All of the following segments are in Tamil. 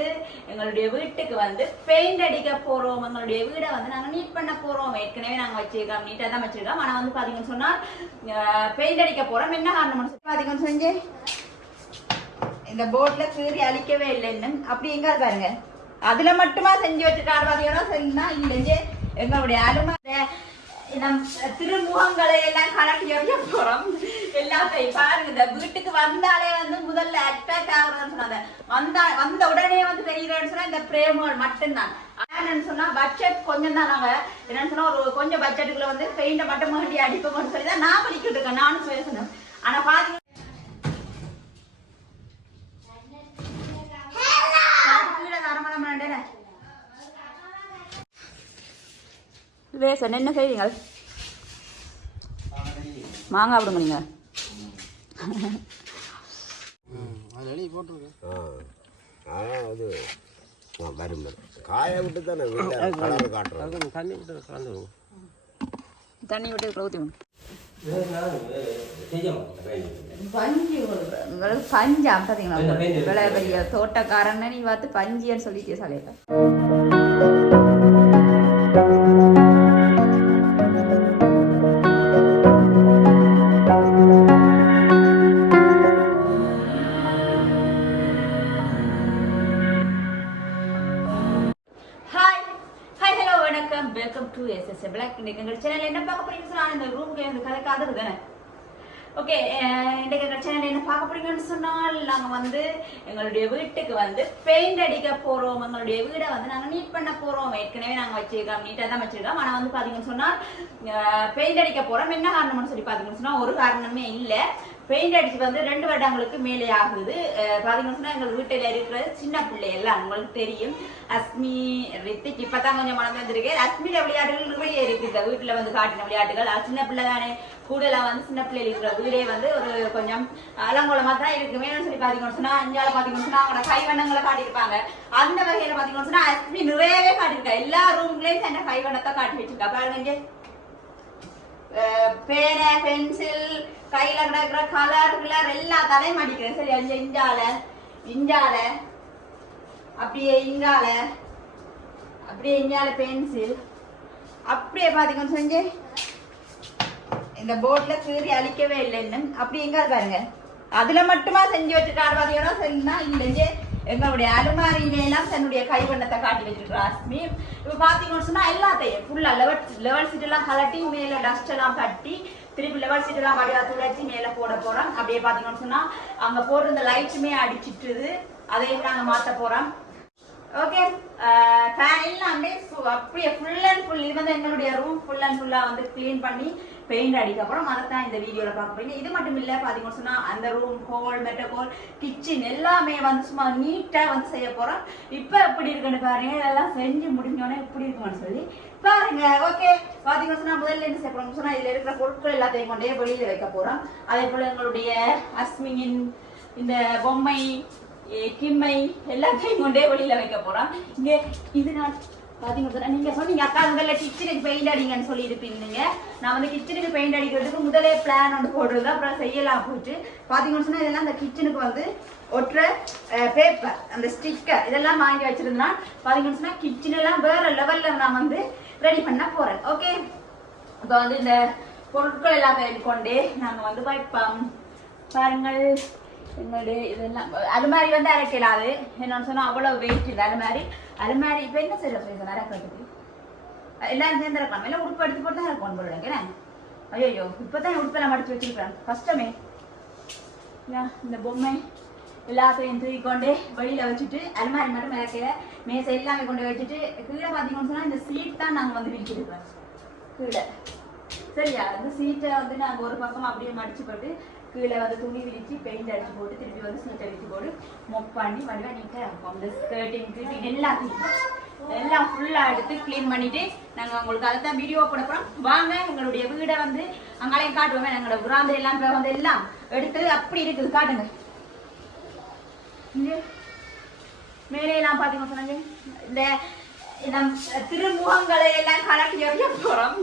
வந்து எங்களுடைய வீட்டுக்கு வந்து பெயிண்ட் அடிக்க போறோம். எங்களுடைய வீடை வந்து நாங்க நீட் பண்ண போறோம். ஏற்கனவே நாங்க வச்சிருக்கோம். நீட்டா தான் வச்சிருக்கோம். ஆனா வந்து பாத்தீங்கன்னு சொன்னா பெயிண்ட் அடிக்க போறோம். என்ன காரணம்னு சொல்லி பாத்தீங்கன்னு செஞ்சு இந்த போட்ல கீறி அழிக்கவே இல்லை இன்னும். அப்படி எங்க பாருங்க. அதுல மட்டுமா செஞ்சு வச்சிருக்காரு பாத்தீங்கன்னா சரிங்களா இல்லைங்க. எங்களுடைய அலுமலை நம் திருமுகங்களை எல்லாம் எறிய போறோம் எல்லாத்தையும் பாருங்க இந்த வீட்டுக்கு வந்தாலே வந்து முதல்ல அட்டாக் ஆகுறதுன்னு சொன்னாங்க. வந்தா வந்த உடனே வந்து தெரியுறேன்னு சொன்னா இந்த பிரேமகள் மட்டும்தான். என்னன்னு சொன்னா பட்ஜெட் கொஞ்சம் தான் நாங்க என்னன்னு சொன்னா ஒரு கொஞ்சம் பட்ஜெட்டுக்குள்ள வந்து பெயிண்ட மட்டும் மாட்டி அடிப்போம்னு சொல்லி தான் நான் படிக்கிட்டு இருக்கேன் நானும் சொன்னேன் ஆனா பாத்தீங்க கீழே வேசன் என்ன செய்றீங்க? மாங்காய் விடுங்க நீங்க. அதில் எழுதி போட்டிருக்கு ஆ ஆனால் அது வரும் காய விட்டு தானே காட்டுறோம் அதுக்கு தண்ணி விட்டு தண்ணி பஞ்சு உங்களுக்கு பஞ்சா பார்த்தீங்களா இவ்வளோ பெரிய தோட்டக்காரன்னு நீ பார்த்து பஞ்சியன்னு சொல்லிட்டே சாலையில. அப்படிங்கன்னு சொன்னால் நாங்கள் வந்து எங்களுடைய வீட்டுக்கு வந்து பெயிண்ட் அடிக்க போகிறோம் எங்களுடைய வீடை வந்து நாங்கள் நீட் பண்ண போகிறோம் ஏற்கனவே நாங்கள் வச்சிருக்கோம் நீட்டாக தான் வச்சிருக்கோம் ஆனால் வந்து பார்த்தீங்கன்னு சொன்னால் பெயிண்ட் அடிக்க போகிறோம் என்ன காரணம்னு சொல்லி பார்த்தீங்கன்னு சொன்னால் ஒரு காரணமே இல்லை. பெயிண்ட் அடிச்சு வந்து ரெண்டு வருடங்களுக்கு மேலே ஆகுது. அஹ் பாத்தீங்கன்னு சொன்னா எங்க வீட்டுல இருக்கிறது சின்ன பிள்ளை எல்லாம் உங்களுக்கு தெரியும். அஸ்மி ரித்திக் இப்பதான் கொஞ்சம் மனம் வந்திருக்கேன் அஸ்மியில விளையாட்டுகள் நிறைய இருக்கு. இந்த வீட்டுல வந்து காட்டின விளையாட்டுகள். அது சின்ன பிள்ளை தானே. கூடலாம் வந்து சின்ன பிள்ளைகள் இருக்கிற வீடே வந்து ஒரு கொஞ்சம் அலங்கோலமா தான் இருக்கு. வேணும்னு சொல்லி பாத்தீங்கன்னு சொன்னா அஞ்சால பாத்தீங்கன்னு சொன்னா அவங்களோட கைவண்ணங்களை காட்டியிருப்பாங்க. அந்த வகையில பாத்தீங்கன்னு சொன்னா அஸ்மி நிறையவே காட்டியிருக்கா. எல்லா ரூம்லயும் தன்னை கைவண்ணத்தை காட்டி வச்சிருக்கா. பாருங்க இங்க. பேனை பென்சில் கையில கிடக்குற கலர் கிளர் எல்லா தலையும் அடிக்கிறேன். சரி அஞ்சு இஞ்சால இஞ்சால அப்படியே இங்கால அப்படியே இஞ்சால பென்சில் அப்படியே பாத்தீங்கன்னு செஞ்சு இந்த போர்ட்ல கீறி அழிக்கவே இல்லை இன்னும் அப்படி எங்க பாருங்க. அதுல மட்டுமா செஞ்சு வச்சுட்டாரு பார்த்தீங்கன்னா சரிங்களா இல்லைங்க எங்களுடைய அலுமாரியிலாம் தன்னுடைய கைவண்ணத்தை காட்டி வச்சுட்டு அஸ்மி இப்ப பார்த்தீங்கன்னு சொன்னா எல்லாத்தையும் ஃபுல்லா லெவல் லெவல் சீட் எல்லாம் கலட்டி மேல டஸ்ட் எல்லாம் கட்டி திருப்பி லெவல் சீட் எல்லாம் வடிவா துளைச்சி மேல போட போறோம். அப்படியே பாத்தீங்கன்னு சொன்னா அங்க போடுற இந்த லைட்டுமே அடிச்சிட்டுது. அதையும் நாங்க மாத்த போறோம். ஓகே ஃபேன் எல்லாமே அப்படியே ஃபுல் அண்ட் ஃபுல் இது வந்து எங்களுடைய ரூம் ஃபுல் அண்ட் ஃபுல்லா வந்து க்ளீன் பண்ணி பெயிண்ட் அடிக்க அப்புறம் அதைத்தான் இந்த வீடியோவில் பார்க்க போறீங்க. இது மட்டும் இல்லை பார்த்தீங்கன்னு சொன்னால் அந்த ரூம் ஹோல் மெட்டகோல் கிச்சன் எல்லாமே வந்து சும்மா நீட்டாக வந்து செய்ய போகிறோம் இப்போ எப்படி இருக்குன்னு பாருங்க. இதெல்லாம் செஞ்சு முடிஞ்சோடனே எப்படி இருக்கும்னு சொல்லி பாருங்க. ஓகே பார்த்தீங்கன்னு சொன்னால் முதல்ல என்ன செய்ய போகிறோம் சொன்னால் இதில் இருக்கிற பொருட்கள் எல்லாத்தையும் கொண்டே வெளியில் வைக்க போகிறோம் அதே போல் எங்களுடைய அஸ்மியின் இந்த பொம்மை கிம்மை எல்லாத்தையும் கொண்டே வெளியில் வைக்க போகிறோம் இங்கே இது நான் பாத்தீங்கன்னா நீங்க சொன்னீங்க அக்கா முதல்ல கிச்சனுக்கு பெயிண்ட் அடிங்கன்னு சொல்லி இருப்பீங்க நான் வந்து கிச்சனுக்கு பெயிண்ட் அடிக்கிறதுக்கு முதலே பிளான் ஒன்று போடுறது அப்புறம் செய்யலாம் போட்டு பாத்தீங்கன்னு சொன்னா இதெல்லாம் அந்த கிச்சனுக்கு வந்து ஒட்டுற பேப்பர் அந்த ஸ்டிக்கர் இதெல்லாம் வாங்கி வச்சிருந்தா பாத்தீங்கன்னு சொன்னா கிச்சன் எல்லாம் வேற லெவல்ல நான் வந்து ரெடி பண்ண போறேன். ஓகே இப்போ வந்து இந்த பொருட்கள் எல்லாம் கொண்டு நாங்க வந்து வைப்போம். பாருங்கள். எங்களுடைய இதெல்லாம்? அலுமாரி வந்து அரைக்கலாது. என்னன்னு சொன்னால் அவ்வளோ வெயிட் இல்லை. அலுமாரி அலுமாரி இப்போ என்ன செய்ய சொல்லி சார் அரைக்கிறதுக்கு எல்லாரும் சேர்ந்து இருக்கலாம் எல்லாம் உடுப்பு எடுத்து போட்டு தான் இருக்கும் போல நினைக்கிறேன் ஐயோ இப்போ தான் உடுப்பெல்லாம் மடிச்சு வச்சிருக்கிறேன். கஷ்டமே ஏன், இந்த பொம்மை எல்லாத்தையும் தூக்கி கொண்டு வெளியில வச்சுட்டு அலுமாரி மட்டும் இறக்கையில மேசை எல்லாமே கொண்டு வச்சுட்டு கீழே பார்த்தீங்கன்னு சொன்னால் இந்த சீட் தான் நாங்கள் வந்து விரிச்சிருக்கிறோம் கீழே. சரியா? அந்த சீட்டை வந்து நாங்கள் ஒரு பக்கம் அப்படியே மடிச்சு போட்டு கீழே வந்து துணி விரிச்சு பெயிண்ட் அடிச்சு போட்டு திருப்பி வந்து சீட்டை அடிச்சு போட்டு மொப் பண்ணி வடிவா நீட்டாக இருக்கும். இந்த ஸ்கர்ட்டிங் கிட்டிங் எல்லாத்தையும். எல்லாம் ஃபுல்லாக எடுத்து க்ளீன் பண்ணிட்டு நாங்கள் உங்களுக்கு அதை தான் வீடியோ போட போகிறோம் வாங்க எங்களுடைய வீடை வந்து அங்காலையும் காட்டுவோமே. எங்களோட குராந்தை எல்லாம் வந்து எல்லாம் எடுத்து அப்படி இருக்குது. காட்டுங்க. இங்க. மேலே எல்லாம் பாத்தீங்க சொன்னாங்க? இந்த நம் திருமுகங்களை எல்லாம் கலட்டி எறிய போறோம்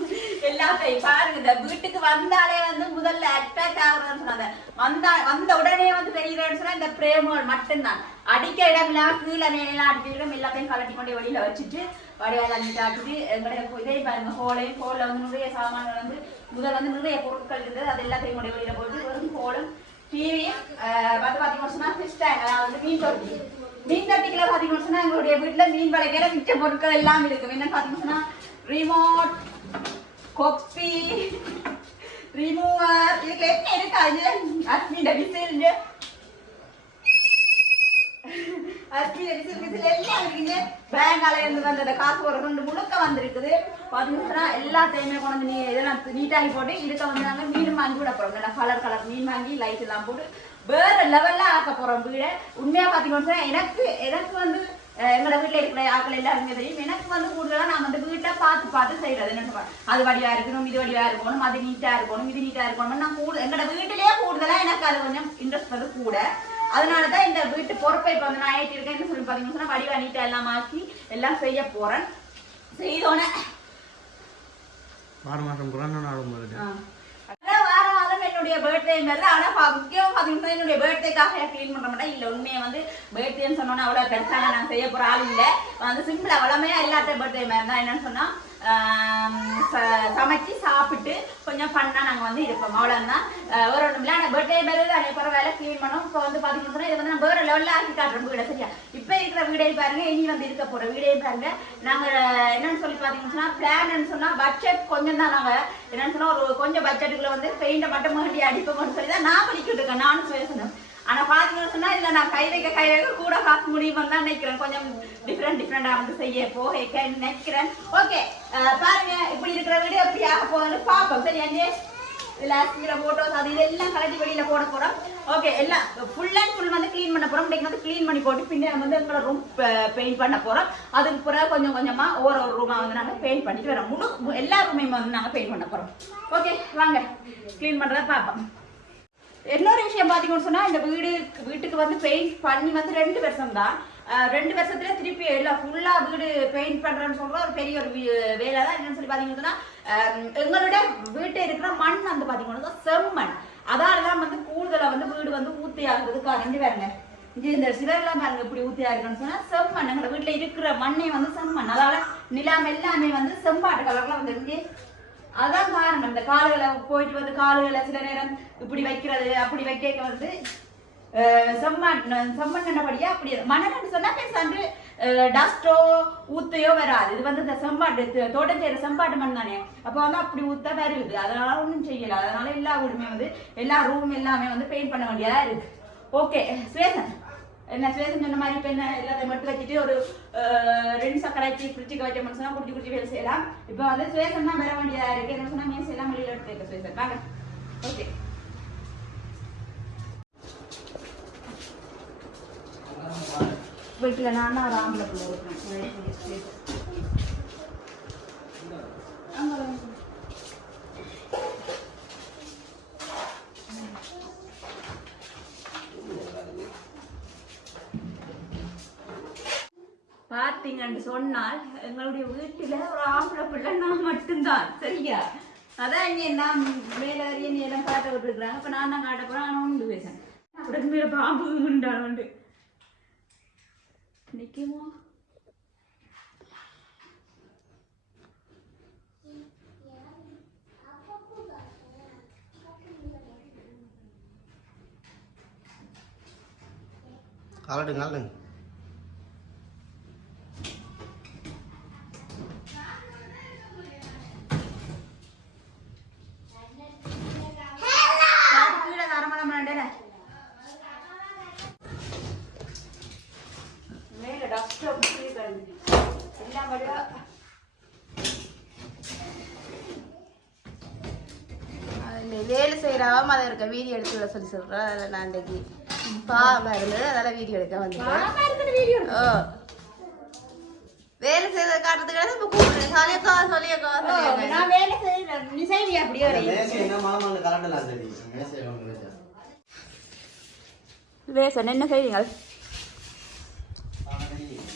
எல்லாத்தையும் பாருங்க இந்த வீட்டுக்கு வந்தாலே வந்து முதல்ல அட்டாக் ஆகுறதுன்னு சொன்னாங்க வந்தா வந்த உடனே வந்து தெரியுறேன்னு சொன்னா இந்த பிரேமகள் மட்டும்தான் அடிக்க இடமெல்லாம் கீழே மேலாம் அடிச்சிருக்கோம் எல்லாத்தையும் கலட்டி கொண்டு வெளியில வச்சுட்டு வடையால் அடிச்சாட்டுட்டு எங்களுடைய இதே பாருங்க ஹோலையும் ஹோலில் வந்து நிறைய சாமான்கள் வந்து முதல் வந்து நிறைய பொருட்கள் இருந்தது அது எல்லாத்தையும் கொண்டு வெளியில போட்டு வெறும் ஹோலும் டிவியும் பார்த்து பார்த்தீங்கன்னா சொன்னா ஃபிஷ் டேங்க் அதாவது மீன் தொட்டி மீன் கட்டிக்கல பார்த்தீங்கன்னா சொன்னா எங்களுடைய வீட்டுல மீன் வளைக்கிற மிச்ச பொருட்கள் எல்லாம் இருக்கும். என்ன பார்த்தீங்கன்னா சொன்னா ரிமோட் கொப்பி ரிமூவர் இதுக்கு என்ன இருக்கு? அது மீன் விசில் அஸ்மிட விசில் விசில் எல்லாம் இருக்குங்க பேங்கால இருந்து வந்த காசு ஒரு ரெண்டு முழுக்க வந்திருக்குது. பார்த்தீங்கன்னா எல்லாத்தையுமே கொண்டு வந்து நீ இதெல்லாம் நீட்டாகி போட்டு இதுக்கு வந்து நாங்கள் மீன் வாங்கி விட போகிறோம் நல்லா கலர் கலர் மீன் வாங்கி லைட் எல்லாம் போட்டு வேற லெவல்ல ஆக்க போறோம் வீடை. உண்மையா பார்த்தீங்கன்னா எனக்கு எனக்கு வந்து அஹ் எங்களோட வீட்டில் இருக்கிற ஆட்கள் எல்லாருமே தெரியும். எனக்கு வந்து கூடுதலாக நான் வந்து வீட்டை பார்த்து பார்த்து செய்யறது என்ன அது வடிவா இருக்கணும் இது வடிவா இருக்கணும் அது நீட்டா இருக்கணும் இது நீட்டா இருக்கணும் நான் கூட எங்களோட வீட்டிலேயே கூடுதலாக எனக்கு அது கொஞ்சம் இன்ட்ரெஸ்ட் வந்து கூட. அதனால தான் இந்த வீட்டு பொறுப்பை இப்போ வந்து நான் ஏற்றிருக்கேன்னு சொல்லி பார்த்தீங்கன்னா சொன்னா வடிவா நீட்டா எல்லாம் ஆக்கி எல்லாம் செய்ய போறேன். செய்தோன்னே ஆறு மாதம் என்னுடைய பர்த்டே மாதிரி ஆனா முக்கியமா பாத்தீங்கன்னா என்னுடைய பர்த்டேக்காக க்ளீன் பண்ற மாட்டேன். இல்ல உண்மையை வந்து பர்த்டேன்னு சொன்னோன்னா அவ்வளவு பெருசாக நான் செய்ய போற ஆள் இல்ல. வந்து சிம்பிளா வளமையா எல்லாத்தையும் பர்த்டே மாதிரி தான் என்னன்னு சொன்னா சமைச்சு சாப்பிட்டு கொஞ்சம் பண்ணா நாங்க வந்து இருப்போம். அவ்வளவுதான். ஒரு ஒன்றும் இல்லை. ஆனா பர்த்டே மாதிரி அதே போற வேலை க்ளீன் பண்ணோம். இப்போ வந்து பாத்தீங்கன்னா இது வந்து நான் வேற லெவல்ல ஆக்கி காட்டுறோம் வீடை சரியா? இப்ப இருக்கிற வீடே பாருங்க இனி வந்து இருக்க போற வீடே பாருங்க. நாங்க என்னன்னு சொல்லி பாத்தீங்கன்னா சொன்னா பிளான் சொன்னா பட்ஜெட் கொஞ்சம் தான் நாங்க என்னன்னு சொன்னா ஒரு கொஞ்சம் பட்ஜெட்டுக்குள்ள வந்து பெயிண்ட மட்டும் வேண்டி அடிப்போம்னு சொல்லி தான் நான் படிக்கிட்டு இருக்கேன். நானும் பேசணும் ஆனா பாத்தீங்கன்னு சொன்னா இதுல நான் கை வைக்க கை வைக்க கூட காசு முடியுமான்னு தான் நினைக்கிறேன். கொஞ்சம் டிஃப்ரெண்ட் டிஃப்ரெண்டா வந்து செய்ய போக நினைக்கிறேன். ஓகே பாருங்க இப்படி இருக்கிற வீடு எப்படி ஆக போகுதுன்னு பார்ப்போம். சரி அண்ணே இதுல போட்டோஸ் அது இதெல்லாம் கலட்டி வெளியில போட போறோம். ஓகே எல்லாம் ஃபுல் அண்ட் ஃபுல் வந்து க்ளீன் பண்ண போறோம். இன்னைக்கு வந்து க்ளீன் பண்ணி போட்டு பின்னாடி வந்து எங்களோட ரூம் பெயிண்ட் பண்ண போறோம். அதுக்கு பிறகு கொஞ்சம் கொஞ்சமா ஒவ்வொரு ஒரு ரூமா வந்து நாங்க பெயிண்ட் பண்ணிட்டு வரோம். முழு எல்லா ரூமையும் வந்து நாங்க பெயிண்ட் பண்ண போறோம். ஓகே வாங்க க்ளீன் பண்றத பார்ப்போம். இன்னொரு விஷயம் பார்த்தீங்கன்னு சொன்னா இந்த வீடு வீட்டுக்கு வந்து பெயிண்ட் பண்ணி வந்து ரெண்டு வருஷம் தான். ரெண்டு வருஷத்துல திருப்பி எல்லாம் ஃபுல்லா வீடு பெயிண்ட் பண்றேன்னு சொல்ற ஒரு பெரிய ஒரு வேலை தான். என்னன்னு சொல்லி பாத்தீங்கன்னா எங்களோட வீட்டை இருக்கிற மண் வந்து பாத்தீங்கன்னா செம்மண். அதால தான் வந்து கூடுதலா வந்து வீடு வந்து ஊத்தி ஆகுறதுக்கு ரெண்டு பேருங்க இங்க இந்த சிவர்லாம் பாருங்க இப்படி ஊத்தி இருக்குன்னு சொன்னா செம்மண். எங்களோட வீட்டுல இருக்கிற மண்ணே வந்து செம்மண். அதால நிலம் எல்லாமே வந்து செம்பாட்டு கலர்லாம் வந்து இங்கே அதான் காரணம். இந்த காலுகளை போயிட்டு வந்து காலுகளை சில நேரம் இப்படி வைக்கிறது அப்படி வைக்க வந்து அஹ், செம்மண் செம்மண்ணபடியா அப்படி மணல்னு சொன்னா பேசாண்டு டஸ்டோ ஊத்தையோ வராது. இது வந்து இந்த செம்பாட்டு தோட்டம் செய்யற செம்பாட்டு மண் தானே. அப்போ வந்து அப்படி ஊத்த வருது. அதனால ஒன்றும் செய்யல. அதனால எல்லா வீடுமே வந்து எல்லா ரூம் எல்லாமே வந்து பெயிண்ட் பண்ண வேண்டியதா இருக்கு. ஓகே சுவேசன் என்ன சுவேசன் சொன்ன மாதிரி இப்போ என்ன எல்லாத்தையும் மட்டும் வச்சுட்டு ஒரு ரெண்டு சக்கரைக்கு ஃப்ரிட்ஜுக்கு வைக்க சொன்னா குடிச்சு குடிச்சு வேலை செய்யலாம் இப்போ வந்து சுவேசன் தான் வர வேண்டியதா இருக்கு என்ன சொன்னா மேஸ் எல்லாம் வெளியில எடுத்து வைக்க சுவேசன் வாங்க ஓகே வீட்டில் நான் ஒரு ஆம்பளை பிள்ளை பார்த்தீங்கன்னு சொன்னால் எங்களுடைய வீட்டில் ஒரு ஆம்பளை பிள்ளை நான் மட்டும்தான். சரியா? அதான் இங்கே நான் மேலே அறிய நீ எல்லாம் காட்ட விட்டுருக்குறாங்க. இப்போ நான் தான் காட்ட போகிறேன் ஆனால் உண்டு பேசுகிறேன் அப்படி மேலே பாம்பு உண்டான உண்டு. நிற்குமோ காலட்டுங்க காலட்டுங்க கீழே தரமலம் வேண்டேல மேலே டஸ்ட் அப்படி கிடந்து வழியா. இந்த வேலை செய்கிறவன் அதை இருக்க வீடியோ எடுத்து விட சொல்லி சொல்கிறேன் அதில் நான் இன்றைக்கு பாவமாக இருந்தது அதெல்லாம் வீடியோ எடுக்க வந்துட்டேன் ஓ. வேலை செய்யறதை காட்டுறதுக்காக இப்போ கூப்பிடுறேன் சொல்லியக்கா சொல்லியக்கா சொல்லியக்கா நான் வேலை செய்யறேன் நீ செய்வியா அப்படியே மேசை. என்ன செய்றீங்க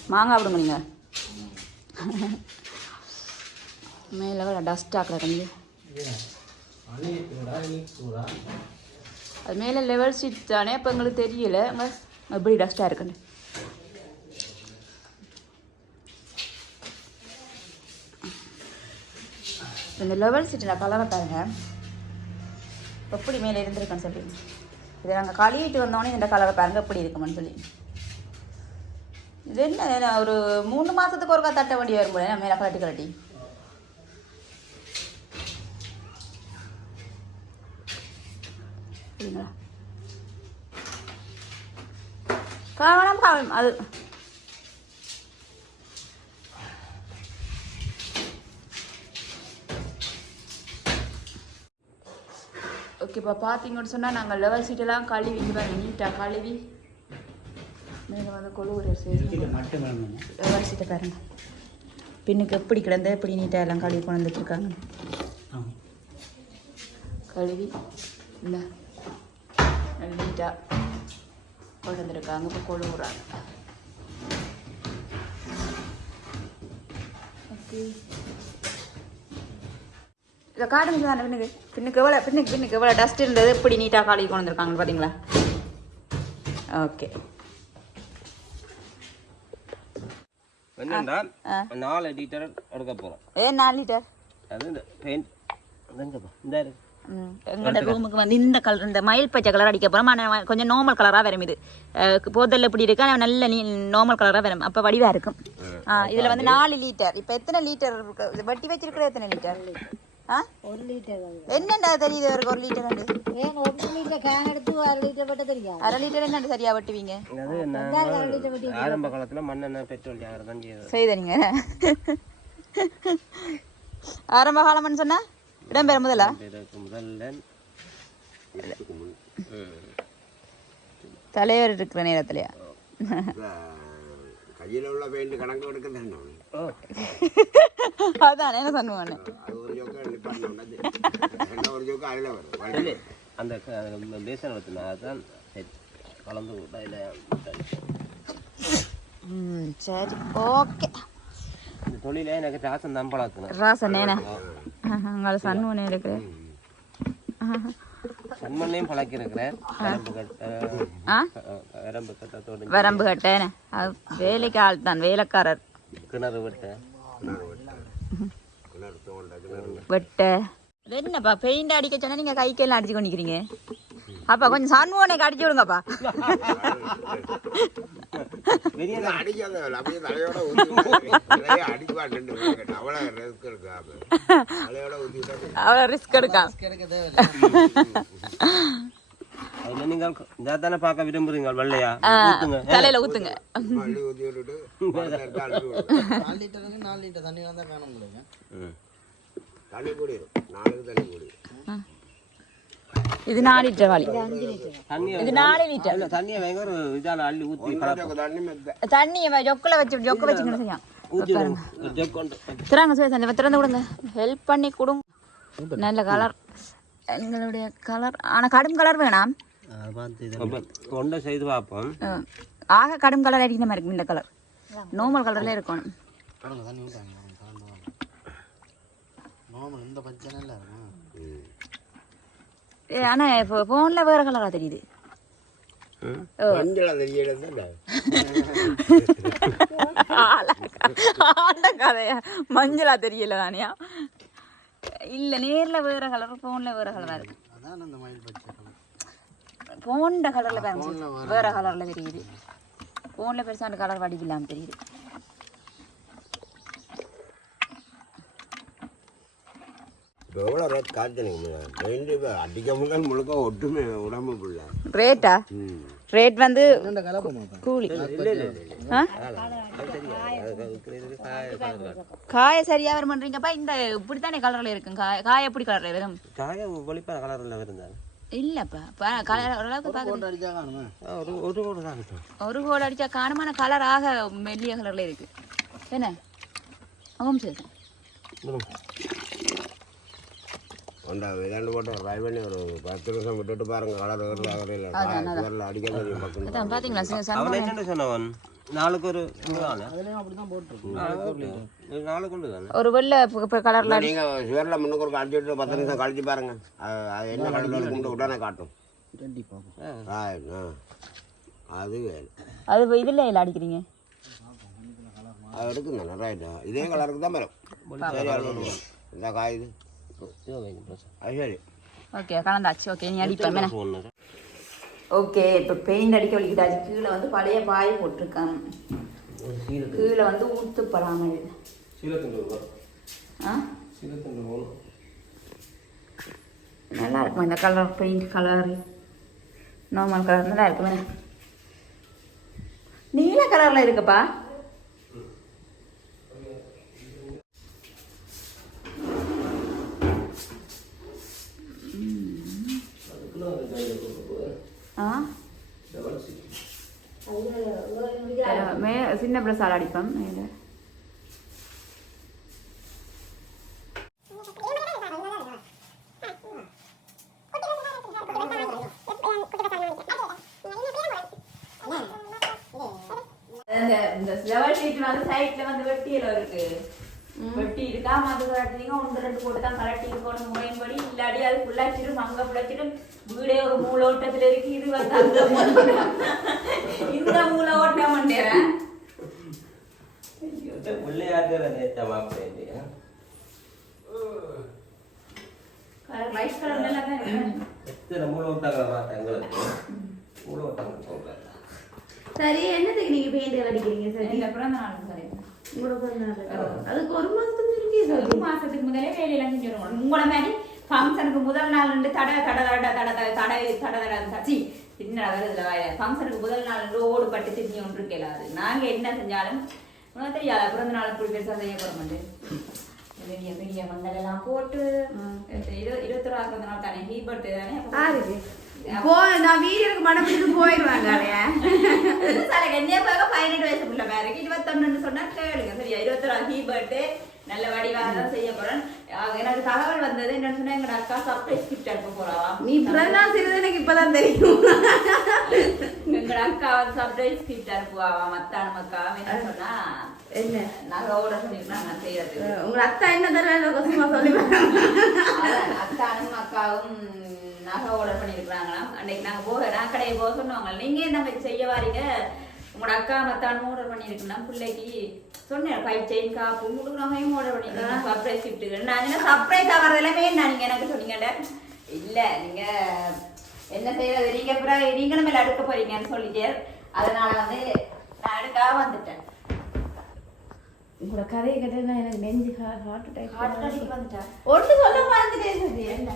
மாங்காய் விடுங்க நீங்க. ಮೇಲೆ ಡಸ್ಟ್ ಹಾಕಲ ಕಂಜಿ அது மேலே லெவல் ஷீட் தானே இப்போ எங்களுக்கு தெரியல. எப்படி டஸ்ட்டாக இருக்குன்னு இந்த லெவல் சீட்டு நான் கலரை பாருங்க. எப்படி மேலே இருந்திருக்குன்னு சொல்லி. இதை நாங்கள் கழுவிட்டு வந்தோடனே இந்த கலரை பாருங்க எப்படி இருக்குமென்னு சொல்லி. இது என்ன? ஒரு மூணு மாதத்துக்கு ஒருக்கா தட்ட வண்டி வரும் போல. மேலே கலட்டி கலட்டி சரிங்களா காரணம் காரணம் அது. ஓகேப்பா பார்த்தீங்கன்னு சொன்னால் நாங்கள் லெவல் சீட்டெல்லாம் கழுவி இங்கே நீட்டாக கழுவி. மேலே வந்து கொழுவுற சீட்டை பாருங்க. பின்னுக்கு எப்படி கிடந்த எப்படி நீட்டாக எல்லாம் கழுவி கொண்டு ஆமாம் கழுவி இல்லை நீட்டாக கொண்டு வந்திருக்காங்க இப்போ கொழுவுறாங்க ஓகே. இதை காட்டுங்க தானே பின்னுக்கு. பின்னுக்கு எவ்வளோ பின்னுக்கு பின்னுக்கு எவ்வளோ டஸ்ட் இருந்தது எப்படி நீட்டாக கழுவி கொண்டு வந்திருக்காங்கன்னு பார்த்தீங்களா ஓகே. என்னென்றால். நாலு லிட்டர் எடுக்க போகிறோம் ஏ நாலு லிட்டர் அது இந்த பெயிண்ட் இந்த எங்களோட ரூமுக்கு வந்து இந்த கலர். இந்த மயில் பச்சை கலர் அடிக்க போகிறோம் ஆனால் கொஞ்சம் நார்மல் கலராக வரும் இது. போதல் எப்படி இருக்கு? ஆனால் நல்ல நீ நார்மல் கலராக வரும். அப்போ வடிவாக இருக்கும். இதில் வந்து நாலு லிட்டர் இப்போ எத்தனை லிட்டர் வட்டி வச்சிருக்கிறது எத்தனை லிட்டர் ஒரு லிட்டர் தெரியுது அவருக்கு ஒரு லிட்டர் ஏன் ஒரு லிட்டர் கேன் எடுத்து அரை லிட்டர் பட்ட தெரியாது அரை லிட்டர் என்னண்டு சரியா வட்டுவீங்க? ஆரம்ப காலத்தில் மண்ணெண்ணெய் பெட்ரோல் யாரும் தான் செய்யுது செய்த நீங்க ஆரம்ப காலம்னு சொன்னா? இடம்பெற முதலா? முதல்ல. தலைவர் இருக்கிற நேரத்துலயா? கையில் உள்ள பெயிண்ட் கணக்கு எடுக்க தானே அதான் என்ன சொன்னுவானு அந்த பேசன் வச்சுனா அதுதான் கலந்து விட்டா இல்லை ம் சரி ஓகே. இந்த தொழிலே எனக்கு ராசன் தான் பழக்கணும் ராசன் நேனா அங்கே சண்முகனே இருக்கு சன்மண்ணையும் பழக்கி இருக்கிறேன் வரம்பு கட்ட வரம்பு அது வேலைக்கு ஆள் தான் வேலைக்காரர். கிணறு விட்ட. விட்ட. என்னப்பா பெயிண்ட் அடிக்க சொன்னா நீங்க கைக்கெல்லாம் அடிச்சு கொண்டிக்கிறீங்க அப்பா கொஞ்சம் சண்முகனை அடிச்சு விடுங்கப்பா. அவ்வளோ ரிஸ்க் எடுக்கா அதில் நீங்கள் இதாக தானே பார்க்க விரும்புறீங்க வெள்ளையா? தலையில ஊத்துங்க. ஊத்தி. நாலு லிட்டருக்கு நாலு லிட்டர் தண்ணி வந்தால் காண முடியுங்க ம். தண்ணி கூடிடும் நாளைக்கு தண்ணி கூடிடும் இது நாலு லிட்டர் வாளி. தண்ணியை இது நாலு லிட்டர். இல்ல தண்ணியை வாங்கி ஒரு இதால் அள்ளி ஊற்றி கலப்போம் தண்ணியை ஜொக்கில் வச்சு ஜொக்க வச்சுக்கணும் ஜக் கொண்டு திறங்க சுய தண்ணி திறந்து கொடுங்க. ஹெல்ப் பண்ணி கொடுங்க. நல்ல கலர் எங்களுடைய கலர் ஆனால் கடும் கலர் வேணாம். செய்து பார்ப்போம் ஆக கடும் கலர் அடிக்கிற மாதிரி இருக்கும் இந்த கலர் நார்மல் கலர்ல இருக்கணும். கடவுள் தண்ணி ஊற்றாங்க கலந்து வாங்க. நோமல் இந்த பச்சை நல்லா இருக்கும். ஏ, ஆனா இப்போ ஃபோனில் வேற கலரா தெரியுது. மஞ்சளா தெரியல தானியா இல்ல நேர்ல வேற கலர் ஃபோன்ல வேற கலரா இருக்கு. அதான் அந்த மயில் பச்சை கலர் ஃபோன்ட கலர்ல பாருங்க வேற கலர்ல தெரியுது. ஃபோன்ல பெருசா அந்த கலர் வடிவில்லாம தெரியுது. எவ்வளோ ரேட் காய்ச்சலுங்க அடிக்க முடியல முழுக்க ஒட்டுமே உடம்பு பிள்ளை ரேட்டா ரேட் வந்து இந்த கலர் பண்ணுவோம் கூலி இல்லை இல்லை இல்லை ஆ? காய சரியா வர பண்றீங்கப்பா. இந்த இப்படித்தானே கலர்ல இருக்கும்? காய காய எப்படி கலர்ல வரும்? காய வெளிப்பான கலரில் இருந்தாங்க இல்லப்பா. கலர் ஓரளவுக்கு காணுமே? ஒரு ஒரு கோடு தான் ஒரு கோடு அடிச்சா காணுமான கலர் ஆக மெல்லிய கலர்ல இருக்கு. என்ன? ஆமாம் சார். அந்த விளையாண்டு போட்டு ட்ரை பண்ணி ஒரு பத்து நிமிஷம் விட்டுட்டு பாருங்க கலர் வரல கலரில் அடிக்க அவன் என்ன சொன்னவன் நாளுக்கு ஒரு ஒரு வெள்ளை கலர்ல நீங்க சுவரில் முன்னுக்கு ஒரு அடிச்சுட்டு பத்து நிமிஷம் கழிச்சு பாருங்க. அது என்ன கலரில் இருக்கும்னு உடனே காட்டும். அது அது இதுல இல்ல அடிக்கிறீங்க? அது எடுக்கும் தானே ரைட்டு இதே கலருக்கு தான் வரும். இந்த காயுது அது சரி. ஓகே கலந்தாச்சு. ஓகே நீ அடிப்பேன். ஓகே இப்போ பெயிண்ட் அடிக்க வலிக்கிட்டாச்சு கீழே வந்து பழைய பாய் போட்டிருக்காங்க. கீழே வந்து ஊத்து படாமல் நல்லா இருக்கும் இந்த colour paint colour normal colour நல்லா இருக்குமே. நீல கலர்ல இருக்குப்பா ஆ மே சின்ன பிரசால் அடிப்போம் மேலே இந்த இந்த லெவல் ஷீட் வந்து சைட்ல வந்து வெட்டியில இருக்கு வெட்டி இருக்கா? மது கலட்டிங்க ஒன்று ரெண்டு போட்டு தான் கலட்டி இருக்கணும் முறையின்படி இல்லாடி அது புள்ளாச்சிடும் அங்க புள்ளாச்சிடும் வீடே ஒரு மூல ஓட்டத்துல இருக்கு. இது வந்து. இந்த மூல ஓட்ட மாட்டேறேன் பிள்ளையாட்டுற நேற்ற மாப்பிள்ளை லைட் கலர் நல்லா தான் இருக்கு எத்தனை விட்டாங்க மாட்டேன் எங்களுக்கு? மூளை விட்டாங்க சொல்கிறேன் சரி என்னத்துக்கு நீங்க பெயிண்ட் அடிக்கிறீங்க சரி இந்த பிறந்த நாள் சரி உங்களோட. அதுக்கு ஒரு மாசத்துக்கு இருக்கே ஒரு சரி மாசத்துக்கு முதலே வேலையெல்லாம் செஞ்சிருவோம் உங்களை மாதிரி ஃபங்க்ஷனுக்கு முதல் நாள் ரெண்டு தட தட தட தட தட தடை தட தட தச்சி சின்ன வருதுல ஃபங்க்ஷனுக்கு முதல் நாள் ஓடு பட்டு திரும்பி ஒன்று கேளாது நாங்க என்ன செஞ்சாலும் உனக்கு தெரியாது பிறந்த நாள் இப்படி பெருசா செய்ய போற மாட்டேன் பெரிய பெரிய மண்டல் எல்லாம் போட்டு இரு இருபத்தொரு பிறந்த நாள் தானே ஹீ பர்த்டே தானே போ நான் வீடியோக்கு மனம் பிடிச்சு போயிடுவாங்க என்னைய பார்க்க பதினெட்டு வயசு பிள்ளை பேருக்கு இருபத்தொன்னு சொன்னா கேளுங்க சரியா? இருபத்தொரு ஹீ பர்த்டே நல்ல வடிவாக தான் செய்ய போறேன். எனக்கு தகவல் வந்தது என்னன்னு சொன்னா எங்க அக்கா சர்ப்ரைஸ் கிஃப்ட் அனுப்ப போறாவா நீ பிறந்தநாள் செய்யறது எனக்கு இப்பதான் தெரியும். எங்க அக்கா வந்து சர்ப்ரைஸ் கிஃப்ட் அனுப்புவாவா மத்தான அக்கா. என்ன சொன்னா என்ன? நகையோட நான் செய்யறது. உங்க அத்தா என்ன தர கொசுமா சொல்லி. அக்காவும் அக்காவும் நகை ஆர்டர் பண்ணியிருக்கிறாங்களாம் அன்னைக்கு நாங்கள் போக நான் கடையை போக சொன்னவங்க நீங்கள் என்ன தங்கச்சி செய்ய வாரீங்க? உங்களோட அக்கா மத்தானும் ஆர்டர் பண்ணியிருக்கலாம் பிள்ளைக்கு சொன்னேன் ஃபைவ் செயின் காப்பு முழு நகையும் ஆர்டர் பண்ணியிருக்கேன் சர்ப்ரைஸ் கிஃப்ட்டுக்கு நான் என்ன சர்ப்ரைஸ் ஆகிறதுல வேண்டாம் நீங்கள் எனக்கு சொன்னீங்கட இல்லை நீங்கள் என்ன செய்யறது? நீங்கள் அப்புறம் நீங்களும் மேலே அடுக்க போறீங்கன்னு சொல்லிட்டே அதனால வந்து நான் அடுக்காக வந்துட்டேன். உங்களோட கதையை கேட்டா எனக்கு நெஞ்சு ஹார்ட் ஹார்ட் அட்டாக் அட்டாக் வந்துட்டேன் ஒன்று சொல்ல மறந்துட்டேன் சரி என்ன?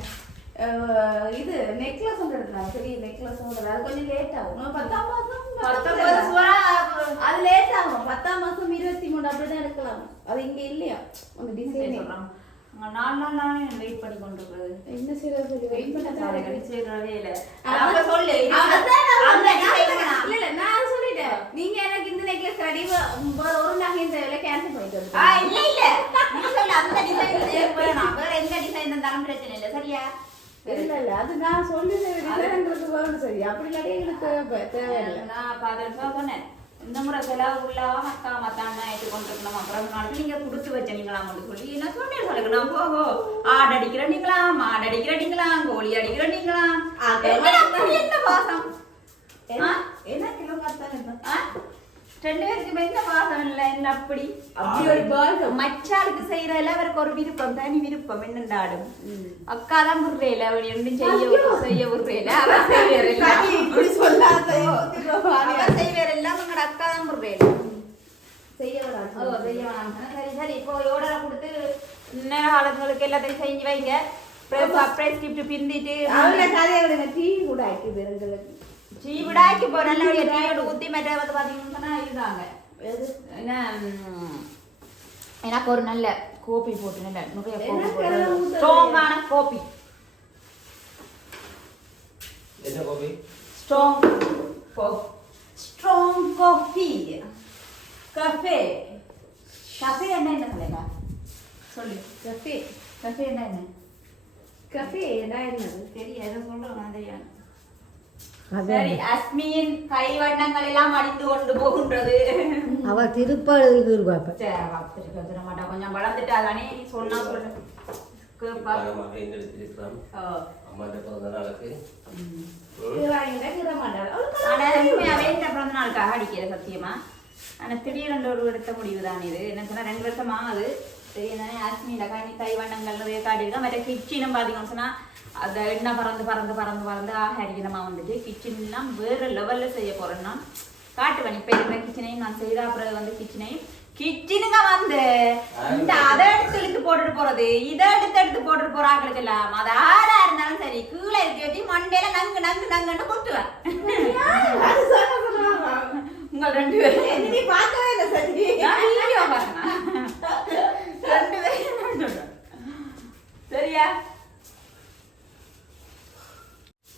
இது நெக்லஸ் ஒன்று எடுக்கலாம் பெரிய நெக்லஸ் ஒன்று அது கொஞ்சம் லேட் ஆகும். பத்தாம் மாசம் பத்தொன்பது அது லேட் ஆகும். பத்தாம் மாசம் இருபத்தி மூணு அப்படிதான் எடுக்கலாம். அது இங்க இல்லையா? அந்த டிசைன் நாலு நாள் நானே வெயிட் பண்ணி கொண்டு இருக்கிறது. என்ன செய்யறது? வெயிட் பண்ண செய்யறதே இல்ல. சொல்லு. நான். இல்ல, சொல்லிட்டேன். நீங்க எனக்கு இந்த வ- வேற ஒரு தேவையில்ல, cancel பண்ணிட்டு. இல்ல இல்ல. நீ சொல்லு அந்த டிசைன் வேணாம். வேற எந்த டிசைன் இருந்தாலும் பிரச்சனை இல்ல. சரியா? இல்ல, இல்ல, அது நான் எங்களுக்கு வேணும் சரி. அப்படி இல்லாட்டி எங்களுக்கு தேவை- தேவையில்லை. நான் அதை சொன்னேன் இந்த முறை செலவுக்குள்ளாவா மக்கா மத்தான் ஏற்று கொண்டிருக்கணும் அப்புறம் நாளைக்கு நீங்க கொடுத்து வச்சீங்களாம் சொல்லி நான் சொன்னேன் சொல்லுங்க. நான் போகோ ஆடு அடிக்கிற நீங்களா? மாடு அடிக்கிற நீங்களா? கோழி அடிக்கிற நீங்களா? என்ன பாசம்? என்ன- கிலோ மத்தான்? ரெண்டு பேருக்கு என்ன பாசம் இல்ல என்ன அப்படி? அப்படி ஒரு பாசம். மச்சாளுக்கு செய்யறதுல அவருக்கு ஒரு விருப்பம் தனி விருப்பம் என்னண்டாடும்? அக்கா தான் விடுறேல அவள் ரெண்டும் செய்ய செய்ய விடுறேல அவர் சொல்லாத. அவர் செய்வார் எல்லாம் உங்களோட அக்கா தான் விடுறேல. செய்ய வராது. செய்ய சரி சரி இப்போ ஓடரை கொடுத்து நேர காலங்களுக்கு எல்லாத்தையும் செஞ்சு வைங்க. சர்ப்ரைஸ் கிஃப்ட் பிந்திட்டு அவளை கதையை விடுங்க, டீ கூட ஆக்கிது எங்களுக்கு. டீ விடாக்கி போ நல்ல டீயோட ஊத்தி மெட்ட வந்து பாத்தீங்கன்னு சொன்னா இதுதாங்க? என்ன எனக்கு ஒரு நல்ல கோப்பி போட்டு நல்ல நிறைய கோப்பி எனக்கு போட்டு ஸ்ட்ராங்கான கோப்பி என்ன Gopi strong strong coffee cafe cafe என்ன என்ன சொல்லுங்க சொல்லு கஃபே. கஃபே என்ன என்ன கஃபே என்ன என்னது? தெரியும் எதை சொல்றேன் தெரியாது அஸ்மியின் கைவண்ணங்கள் எல்லாம் அடித்து கொண்டு போகின்றது. அவ திருப்பாளருக்கு இருப்பாப்ப சரி, அவ திருப்பி வந்துட மாட்டா. கொஞ்சம் வளர்ந்துட்டாதானே? நீ சொன்னா நாளுக்காக அடிக்கிற சத்தியமா? ஆனா திடீரென்று ஒரு எடுத்த முடிவு தான் இது. என்ன சொன்னா ரெண்டு வருஷம் ஆகுது. தெரியுதானே அஸ்மியில கண்ணி கை வண்ணங்கள் நிறைய காட்டியிருக்கேன் மற்ற கிச்சனும் பார்த்தீங்கன்னு சொன்னா அந்த எண்ணெய் பறந்து பறந்து பறந்து பறந்து அடிக்கணுமா வந்துட்டு கிச்சன்லாம் வேற லெவல்ல செய்ய போறேன்னா காட்டுவேன் இப்போ இருக்கிற கிச்சனையும் நான் செய்த அப்புறம் வந்து கிச்சனையும் கிச்சனுங்க வந்து இந்த அதை எடுத்து இழுத்து போட்டுட்டு போறது இதை எடுத்து எடுத்து போட்டுட்டு போற ஆக்களுக்கு எல்லாம் அது ஆறா இருந்தாலும் சரி கீழே இருக்கு வச்சு மண்டையில நங்கு நங்கு நங்குன்னு கொட்டுவேன் உங்க ரெண்டு பேரும் நீ பார்க்கவே இல்லை சரி வீடியோ பாருங்க ரெண்டு பேரும். சரியா?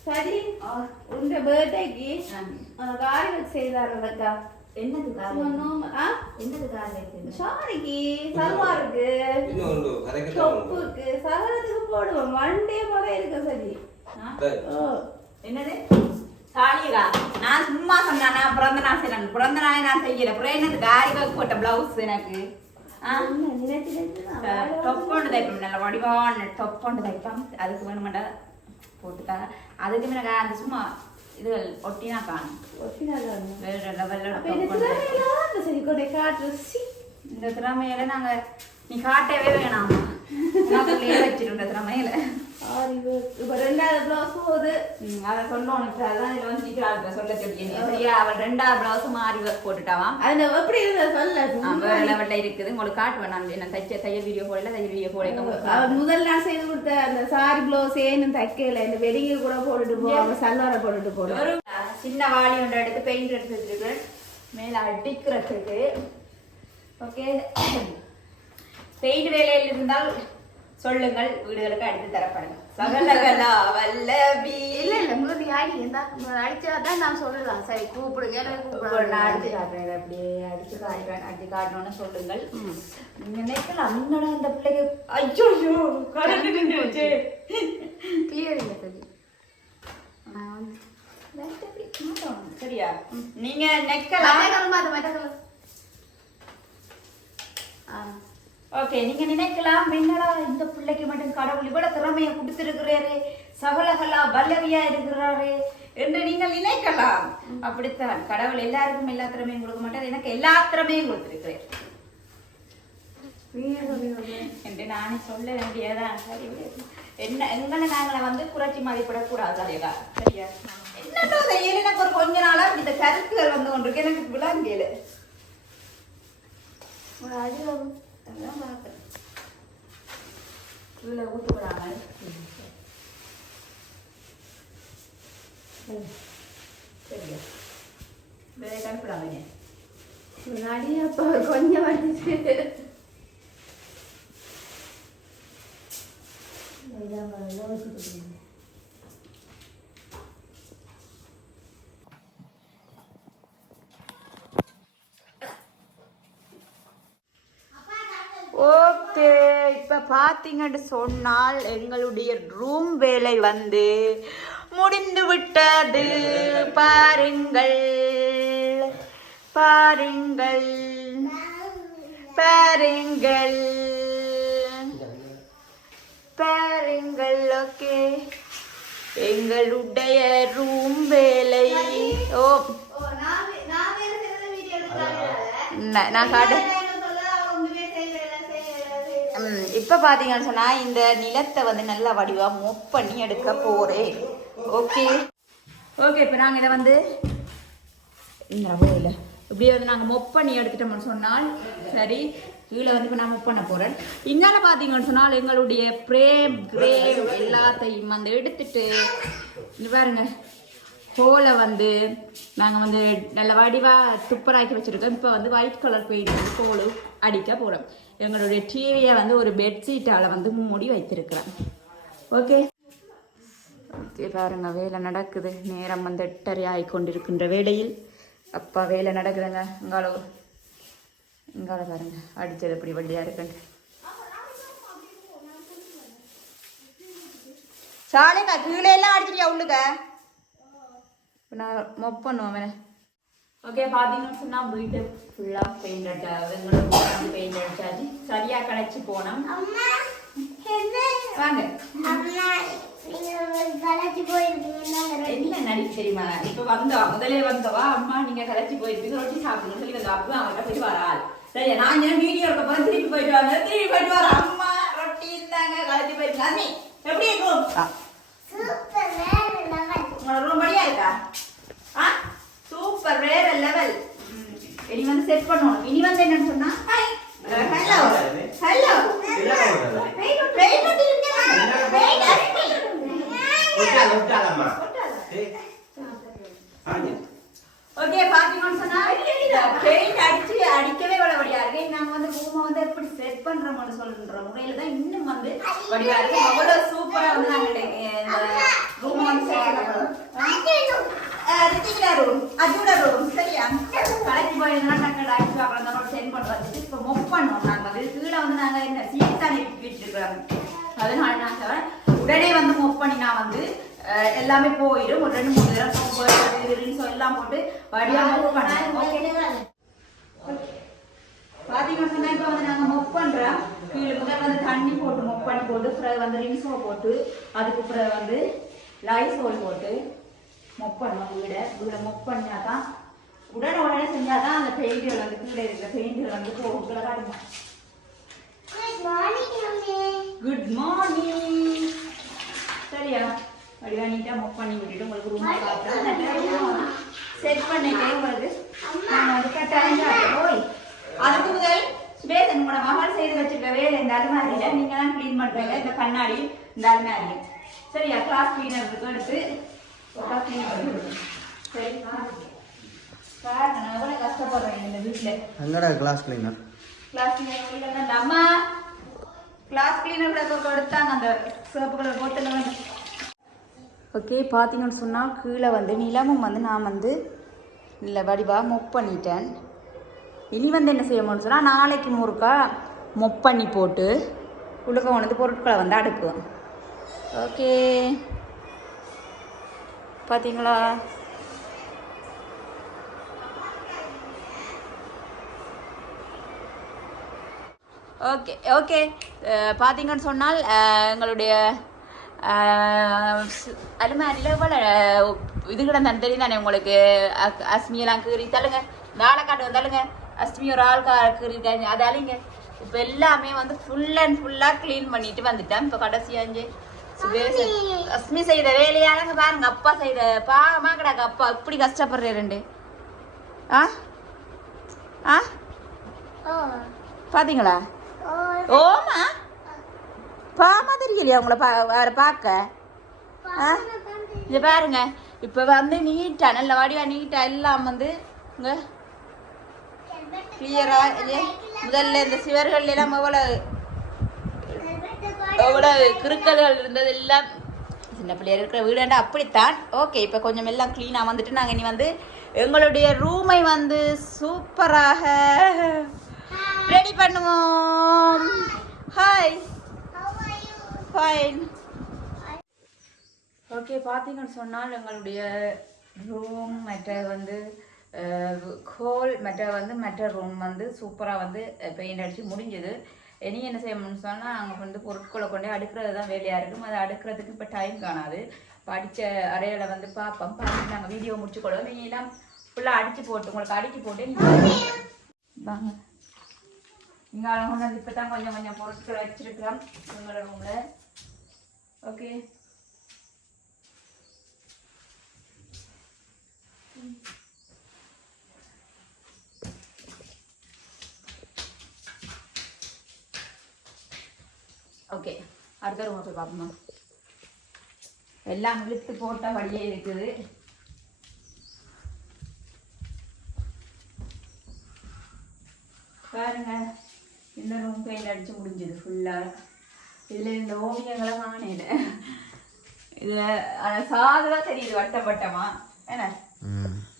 சரி உங்க பர்த்டேக்கு அந்த காரியம் செய்தாருக்கா என்னது காரணம் என்னது காரணம் சல்வாருக்கு சகலத்துக்கு போடுவோம். மண்டே போல இருக்க சரி. ஓ என்னது? சாலிகா நான் சும்மா சொன்னேன் நான் பிறந்த நாள் பிறந்த நாளே நான் செய்யல. அப்புறம் என்னது? காரிகாக்கு போட்ட பிளவுஸ் எனக்கு. நினைச்சு நினைச்சு தொப்பொண்டு தைப்போம் நல்ல வடிவான தொப்பொண்டு தைப்போம் அதுக்கு வேணுமெண்டா போட்டுக்கா அதுக்கு அந்த சும்மா இது ஒட்டினா காணும் இந்த திறமையில நாங்க நீ காட்டவே வேணாம் வச்சிருந்த திறமையில இப்ப ரெண்டாவது பிளவுஸ் போகுது. அதை சொல்ல உனக்கு அதான் இதுல வந்து டீச்சர் சொல்ல சொல்லி சரியா அவள் ரெண்டாவது பிளவுஸ் மாறி ஒர்க் போட்டுட்டாவாம் அது எப்படி சொல்ல லெவல்ல இருக்குது. உங்களுக்கு காட்டுவேன் நான் நான் தைச்ச தையல் வீடியோ போடல தையல் வீடியோ போட முதல் செய்து கொடுத்த அந்த சாரி பிளவுஸ் ஏன்னு தைக்கல. இந்த வெளியே கூட போட்டுட்டு போவாங்க சல்வாரை போட்டுட்டு போடுவோம் சின்ன வாளி ஒன்று எடுத்து பெயிண்ட் எடுத்து வச்சிருக்கேன் மேல அடிக்கிறதுக்கு ஓகே பெயிண்ட் வேலையில் இருந்தால் சொல்லுங்கள் வீடுகளுக்கு அடித்து தரப்படுங்க சகலகலா வல்லபி. இல்ல இல்ல முன்னாடி அடி இருந்தா அடிச்சா தான் நான் சொல்லலாம். சரி கூப்பிடுங்க ஒரு நான் அடிச்சு காட்டுறேன் அப்படியே அடிச்சு காட்டுறேன் அடிச்சு காட்டணும்னு சொல்லுங்கள். நினைக்கலாம் அண்ணடா இந்த பிள்ளைக்கு ஐயோ ஐயோ கரண்ட் நின்றுச்சு கிளியர் இல்லை சரி சரியா? நீங்க நெக்கலாம் அது மெட்டக்கல் ஆ. ஓகே நீங்க நினைக்கலாம் என்னடா இந்த பிள்ளைக்கு மட்டும் கடவுள் இவ்வளவு திறமையை கொடுத்திருக்கிறாரு சகலகலா வல்லவியா இருக்கிறாரு என்று நீங்கள் நினைக்கலாம். அப்படித்தான் கடவுள் எல்லாருக்கும் எல்லா திறமையும் கொடுக்க மாட்டார். எனக்கு எல்லா திறமையும் கொடுத்திருக்கிறேன் என்று நானே சொல்ல வேண்டியதான் சரி என்ன எங்களை நாங்களை வந்து குறைச்சி மதிப்பிடக்கூடாது சரியா சரியா? என்னடா செய்யல எனக்கு ஒரு கொஞ்ச நாளா இந்த கருத்துகள் வந்து கொண்டிருக்கு. எனக்கு விளங்கல ஒரு அடி வரும் அதான் பார்க்கிறேன் கீழே ஊற்றுக்கூடாங்க சரியா வேற கருப்பிடாதீங்க ஒரு அடி அப்போ கொஞ்சம் வந்துச்சு ஓகே இப்போ பார்த்தீங்கன்னு சொன்னால் எங்களுடைய ரூம் வேலை வந்து முடிந்து விட்டது. பாருங்கள் பாருங்கள் பாருங்கள் பாருங்கள் ஓகே. எங்களுடைய ரூம் வேலை ஓ. நான் காட்டு இப்போ பார்த்தீங்கன்னு சொன்னால் இந்த நிலத்தை வந்து நல்லா வடிவாக மொப் பண்ணி எடுக்க போகிறேன் ஓகே ஓகே இப்போ நாங்கள் இதை வந்து இந்த இல்லை. இப்படியே வந்து நாங்கள் மொப் பண்ணி எடுத்துட்டோம்னு சொன்னால் சரி கீழே வந்து இப்போ நான் மொப் பண்ண போகிறேன் இங்கால பார்த்தீங்கன்னு சொன்னால் எங்களுடைய பிரேம் கிரேம் எல்லாத்தையும் வந்து எடுத்துட்டு பாருங்க கோலை வந்து நாங்கள் வந்து நல்ல வடிவாக துப்பராக்கி வச்சுருக்கோம். இப்போ வந்து ஒயிட் கலர் பெயிண்ட் கோலு அடிக்க போகிறோம் எங்களுடைய டிவியை வந்து ஒரு பெட்ஷீட்டால் வந்து மூடி வைத்திருக்கிறேன். ஓகே ஓகே பாருங்க வேலை நடக்குது. நேரம் வந்து எட்டரை ஆகி கொண்டிருக்கின்ற வேளையில். அப்பா வேலை நடக்குதுங்க. இங்கால இங்கால பாருங்க. அடித்தது எப்படி வழியாக இருக்குன்னு. சாலைக்கா கீழே எல்லாம் அடிச்சிட்டியா உள்ளுக்க? நான் மொப் பண்ணுவேன் வேணே ஓகே பார்த்தீங்கன்னு சொன்னால் வீட்டு ஃபுல்லாக பெயிண்ட் அடிச்சாது எங்களோட பெயிண்ட் அடிச்சாச்சு சரியாக கடைச்சி போனோம். வாங்க. என்ன நடிப்பு தெரியுமா? இப்ப வந்தவா முதலே வந்தவா அம்மா நீங்க கலைச்சி போயிருப்பீங்க ரொட்டி சாப்பிடணும்னு சொல்லி வந்தா அப்பா அவர்கிட்ட போய் வராள். சரி நான் இங்கே வீடியோ எடுக்க போகிறேன் திருப்பி போயிட்டு வாங்க. திருப்பி போயிட்டு வர அம்மா ரொட்டி இருந்தாங்க போயிட்டு அம்மி எப்படி இருக்கும்? உங்களோட ரூம் படியா இருக்கா? சூப்பர் வேற லெவல் இனி வந்து செட் பண்ணணும். இனி வந்து என்னன்னு சொன்னா hi hello hello paint paint okay பாத்தீங்கன்னு சொன்னா பெயிண்ட் அடிச்சு அடிக்கவே வர வழியா இருக்கு நாங்க வந்து ரூமை வந்து எப்படி செட் பண்றோம்னு சொல்ற முறையில தான் இன்னும் வந்து வழியா இருக்கு அவ்வளவு சூப்பரா வந்து நாங்க இன்னைக்கு இந்த ரூமை வந்து செட் பண்றோம் ரித்திகா ரூம் அஜூட ரூம் சரியா கலெக்ட் போயிருந்தா நாங்க டாக்டர் அப்புறம் சென்ட் பண்றதுக்கு இப்போ மொப் பண்ணோம் நாங்க வந்து கீழே வந்து நாங்க என்ன சீட் தானே விட்டுருக்கிறோம் அதனால நாங்க உடனே வந்து மொப் பண்ணி நான் வந்து அஹ், எல்லாமே போயிடும் ஒரு ரெண்டு மூணு தடவை சோப்பு ரின்ஸோ எல்லாம் போட்டு வடிவா மொப் பண்ணேன் ஓகே பாத்தீங்கன்னா சொன்னா இப்ப வந்து நாங்க மொப் பண்றோம். கீழே முதல்ல வந்து தண்ணி போட்டு மொப் பண்ணி போட்டு பிறகு வந்து ரின்ஸோ போட்டு அதுக்கு பிறகு வந்து லைசோல் போட்டு மொப் பண்ணணும் வீடை. வீடை மொப் பண்ணாதான் உடனே உடனே செஞ்சாதான் அந்த பெயிண்டுகள் வந்து கீழே இருக்கிற பெயிண்டுகள் வந்து போகும் கீழே காட்டுங்க குட் மார்னிங் சரியா? வடிவா நீட்டா மொப் பண்ணி விட்டுட்டு உங்களுக்கு ரூம் காட்டுறேன் செட் பண்ணிட்டே உங்களுக்கு. நான் வந்து கட்டாயம். ஓய். அதுக்கு முதல் சுபேசன் உங்களோட மகள் செய்து வச்சிருக்க வேலை இந்த அலுமாரியில நீங்க தான் க்ளீன் பண்றீங்க. இந்த கண்ணாடி இந்த அலுமாரி. சரியா? கிளாஸ் கிளீனர் இருக்கு எடுத்து க்ளீன் பண்ணி. சரி பாருங்க. நான் எவ்வளவு கஷ்டப்படுறேன் இந்த வீட்டுல எங்கடா கிளாஸ் கிளீனர் கிளாஸ் கிளீனர் நம்ம கிளாஸ் கிளீனர் எடுத்தாங்க அந்த சிவப்பு கலர் வந்து. ஓகே பார்த்தீங்கன்னு சொன்னால் கீழே வந்து நிலமும் வந்து நான் வந்து இல்லை வடிவாக மொப் பண்ணிட்டேன். இனி வந்து என்ன செய்யணும்னு சொன்னால் நாளைக்கு முறுக்கா மொப் பண்ணி போட்டு உள்ளுக்க உணர்ந்து பொருட்களை வந்து அடுக்குவோம். ஓகே. பார்த்தீங்களா ஓகே ஓகே. பார்த்தீங்கன்னு சொன்னால் எங்களுடைய அலுமாரியில் இவ்வளோ இது கிடந்தான் தெரியும் தானே உங்களுக்கு அஸ்மியெல்லாம் கீறி தள்ளுங்க நாளைக்காட்டு தள்ளுங்க அஸ்மி ஒரு ஆள் கா கீறிட்டாங்க அது அழிங்க இப்போ எல்லாமே வந்து ஃபுல் அண்ட் ஃபுல்லாக க்ளீன் பண்ணிட்டு வந்துட்டேன் இப்போ கடைசியாஞ்சு அஸ்மி செய்த வேலையாலங்க பாருங்க அப்பா செய்த பாவமா கிடக்கு அப்பா இப்படி கஷ்டப்படுறே ரெண்டு ஆ ஆ பாத்தீங்களா ஓமா பாமா தெரியலையா உங்களை பா வேற பார்க்க? ஆ? இங்க பாருங்க. இப்போ வந்து நீட்டா நல்ல வாடிவா நீட்டா எல்லாம் வந்து இங்க கிளியரா முதல்ல இந்த சிவர்கள் எல்லாம் எவ்வளவு எவ்வளவு கிருக்கல்கள் இருந்தது எல்லாம் சின்ன பிள்ளையர் இருக்கிற வீடாண்டா அப்படித்தான். ஓகே இப்போ கொஞ்சம் எல்லாம் க்ளீனாக வந்துட்டு நாங்கள் இனி வந்து எங்களுடைய ரூமை வந்து சூப்பராக ரெடி பண்ணுவோம். ஹாய் ஃபைன் ஓகே பார்த்தீங்கன்னு சொன்னால் எங்களுடைய ரூம் மற்ற வந்து ஹோல் மற்ற வந்து மற்ற ரூம் வந்து சூப்பராக வந்து பெயிண்ட் அடித்து முடிஞ்சது. இனி என்ன செய்யணும்னு சொன்னால் அங்கே வந்து பொருட்களை கொண்டு அடுக்கிறது தான் வேலையாக இருக்கும். அதை அடுக்கிறதுக்கு இப்போ டைம் காணாது. படித்த அறையில் வந்து பார்ப்போம் பார்த்து நாங்கள் வீடியோ முடிச்சு கொடுவோம் நீங்கள் எல்லாம் ஃபுல்லாக அடித்து போட்டு உங்களுக்கு அடித்து போட்டு வாங்க இங்கே அவங்க வந்து இப்போ தான் கொஞ்சம் கொஞ்சம் பொருட்கள் வச்சுருக்கிறோம் உங்களோட ரூமில் ஓகே ஓகே அடுத்த ரூமை போய் பார்ப்போமா. எல்லாம் இழுத்து போட்ட வழியே இருக்குது. பாருங்க. இந்த ரூம் பெயிண்ட் அடிச்சு முடிஞ்சது ஃபுல்லாக இதில் இந்த ஓவியங்களை காணையில இது சாதுவாக தெரியுது வட்டப்பட்டமா. என்ன?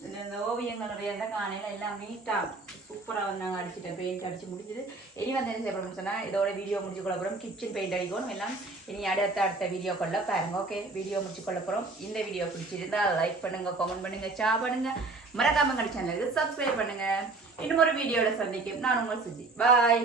இதுல இந்த ஓவியங்களுடைய இந்த காணையில எல்லாம் நீட்டாக சூப்பராக வந்து நாங்கள் அடிச்சுட்டேன் பெயிண்ட் அடிச்சு முடிஞ்சது. இனி வந்து என்ன செய்யப்படும் சொன்னால் இதோட வீடியோ முடிச்சு கொள்ள போகிறோம் கிச்சன் பெயிண்ட் அடிக்கணும். எல்லாம் இனி அடுத்த அடுத்த வீடியோ கொள்ள பாருங்க ஓகே வீடியோ முடிச்சு கொள்ள போகிறோம் இந்த வீடியோ பிடிச்சிருந்தா லைக் பண்ணுங்க கமெண்ட் பண்ணுங்க ஷேர் பண்ணுங்க. மறக்காம எங்கள் சேனலுக்கு சப்ஸ்கிரைப் பண்ணுங்க. இன்னும் ஒரு வீடியோவில் சந்திக்கும். நான் உங்கள் சுஜி. பாய்